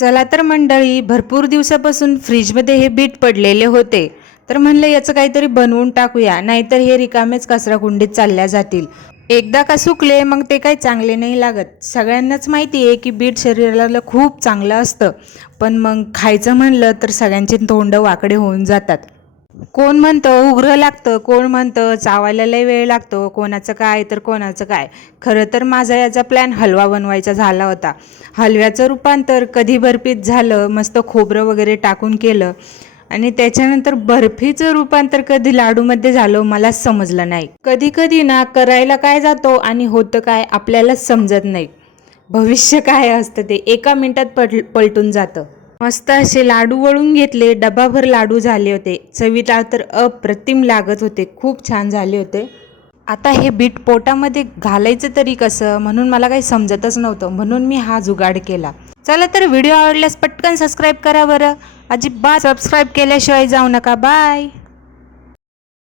चला तर मंडळी, भरपूर दिवसापासून फ्रीजमध्ये हे बीट पडलेले होते, तर म्हणलं याचं काहीतरी बनवून टाकूया, नाहीतर हे रिकामेच कचराकुंडीत चालल्या जातील. एकदा का सुकले मग ते काही चांगले नाही लागत. सगळ्यांनाच माहिती आहे की बीट शरीराला खूप चांगलं असतं, पण मग खायचं म्हणलं तर सगळ्यांचे तोंड वाकडे होऊन जातात. कोण म्हणतं उग्र लागतं, कोण म्हणतं चावायला लय वेळ लागतो, कोणाचं काय तर कोणाचं काय. खरं तर माझा याचा प्लॅन हलवा बनवायचा झाला होता. हलव्याचं रूपांतर कधी बर्फीत झालं, मस्त खोबरं वगैरे टाकून केलं, आणि त्याच्यानंतर बर्फीचं रूपांतर कधी लाडूमध्ये झालं मलाच समजलं नाही. कधी कधी ना करायला काय जातो आणि होतं काय आपल्यालाच समजत नाही. भविष्य काय असतं ते एका मिनिटात पलटून जातं. मस्त असे लाडू वळून घेतले, डबाभर लाडू झाले होते. चवीला तर अप्रतिम लागत होते, खूप छान झाले होते. आता हे बीट पोटामध्ये घालायचं तरी कसं, म्हणून मला काही समजतच नव्हतं, म्हणून मी हा जुगाड केला. चला तर व्हिडिओ आवडल्यास पटकन सबस्क्राईब करा बरं. अजिबात सबस्क्राईब केल्याशिवाय जाऊ नका. बाय.